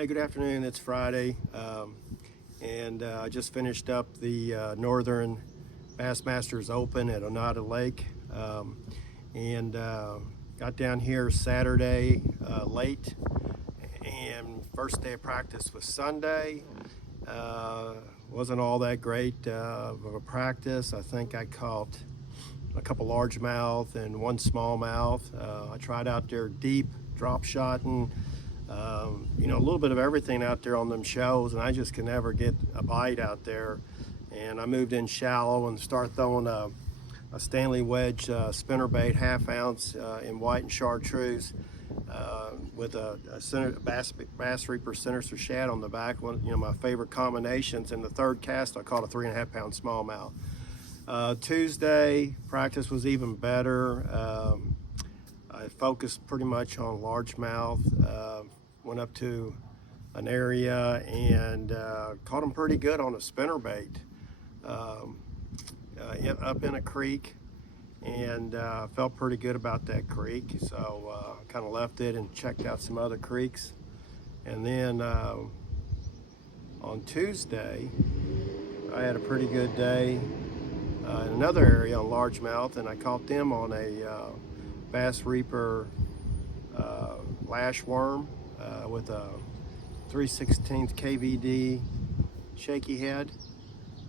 Hey, good afternoon. It's Friday, and I just finished up the Northern Bassmasters Open at Oneida Lake, and got down here Saturday late, and first day of practice was Sunday. Wasn't all that great of a practice. I think I caught a couple largemouth and one smallmouth. I tried out there deep drop shotting. A little bit of everything out there on them shows, and I just could never get a bite out there. And I moved in shallow and started throwing a Stanley wedge spinnerbait, 1/2 ounce in white and chartreuse with a Bass Reaper Sinister Shad on the back. One, my favorite combinations. And the third cast, I caught a 3.5 pound smallmouth. Tuesday practice was even better. I focused pretty much on largemouth. Went up to an area and caught them pretty good on a spinnerbait up in a creek, and felt pretty good about that creek. So kind of left it and checked out some other creeks. And then on Tuesday, I had a pretty good day in another area on largemouth, and I caught them on a Bass Reaper lash worm with a 3/16 KVD shaky head,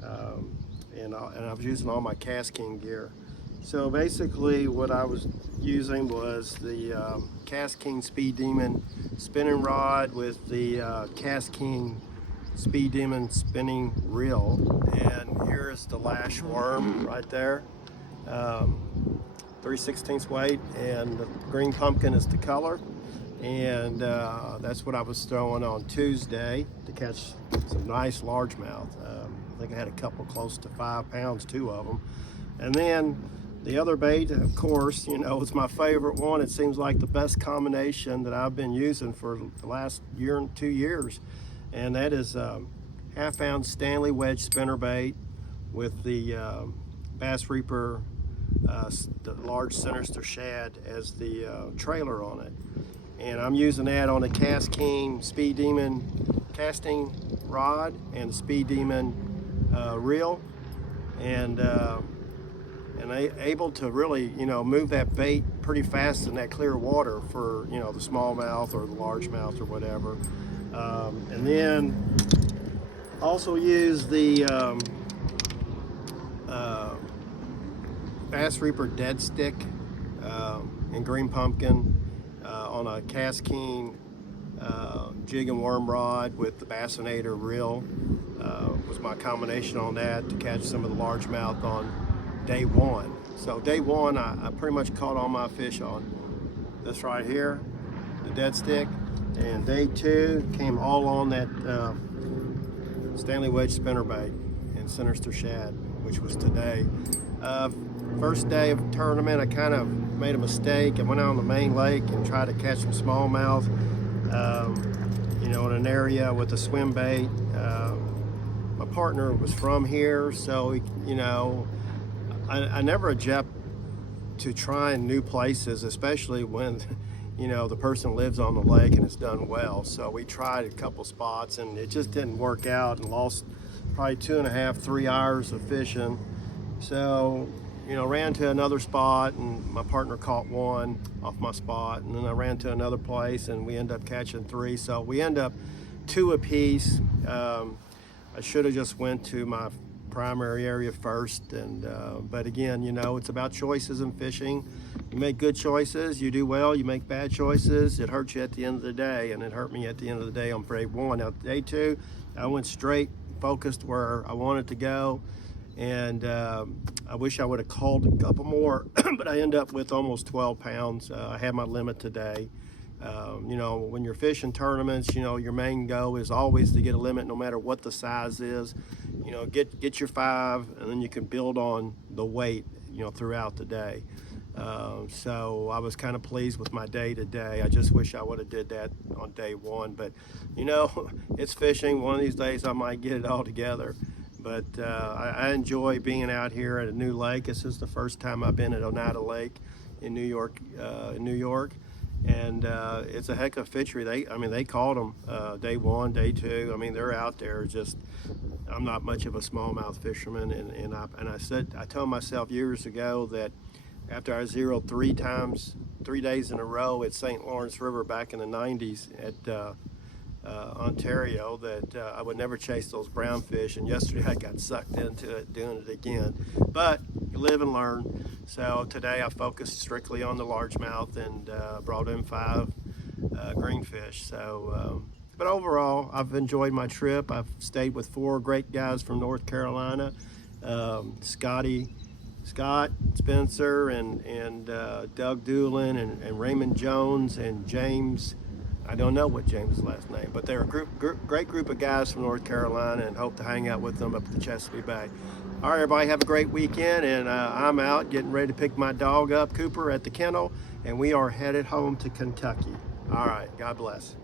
and I was using all my Cast King gear. So basically what I was using was the Cast King Speed Demon spinning rod with the Cast King Speed Demon spinning reel, and here is the lash worm right there. 3/16 weight, and the green pumpkin is the color, and that's what I was throwing on Tuesday to catch some nice largemouth. I think I had a couple close to 5 pounds, 2 of them. And then the other bait, of course, it's my favorite one. It seems like the best combination that I've been using for the last year and 2 years, and that is 1/2 ounce Stanley wedge spinnerbait with the Bass Reaper the large Sinister Shad as the trailer on it. And I'm using that on a Cast King Speed Demon casting rod and the Speed Demon reel, and able to really move that bait pretty fast in that clear water for the smallmouth or the largemouth or whatever. And then also use the Bass Reaper Dead Stick and green pumpkin on a Cast King jig and worm rod with the Bassinator reel. Was my combination on that to catch some of the largemouth on day one. So day one, I pretty much caught all my fish on this right here, the Dead Stick, and day two came all on that Stanley wedge spinnerbait and Sinister Shad, which was today. First day of the tournament, I kind of made a mistake. I went out on the main lake and tried to catch some smallmouth, in an area with a swim bait. My partner was from here, so I never object to trying new places, especially when the person lives on the lake and it's done well. So we tried a couple spots and it just didn't work out, and lost probably 2.5, 3 hours of fishing. So ran to another spot, and my partner caught one off my spot, and then I ran to another place and we ended up catching 3. So we end up 2 apiece. I should have just went to my primary area first, and but again, it's about choices in fishing. You make good choices, you do well. You make bad choices, it hurts you at the end of the day, and it hurt me at the end of the day on day one. Now day two, I went straight focused where I wanted to go, and I wish I would have called a couple more, but I end up with almost 12 pounds. I had my limit today. When you're fishing tournaments, your main goal is always to get a limit, no matter what the size is. Get your 5, and then you can build on the weight, throughout the day. So I was kind of pleased with my day today. I just wish I would have did that on day one, but it's fishing. One of these days I might get it all together. But I enjoy being out here at a new lake. This is the first time I've been at Oneida Lake in New York, and it's a heck of a fishery. They caught them day one, day two. I mean, they're out there. Just I'm not much of a smallmouth fisherman, and I told myself years ago that after I zeroed 3 days in a row at St. Lawrence River back in the 90s at Ontario, that I would never chase those brown fish. And yesterday I got sucked into it, doing it again. But you live and learn. So today I focused strictly on the largemouth and brought in 5 greenfish. But overall, I've enjoyed my trip. I've stayed with 4 great guys from North Carolina, Scott Spencer, and Doug Doolin, and Raymond Jones, and James. I don't know what James' last name, but they're a great group of guys from North Carolina, and hope to hang out with them up at the Chesapeake Bay. All right, everybody, have a great weekend, and I'm out getting ready to pick my dog up, Cooper, at the kennel, and we are headed home to Kentucky. All right, God bless.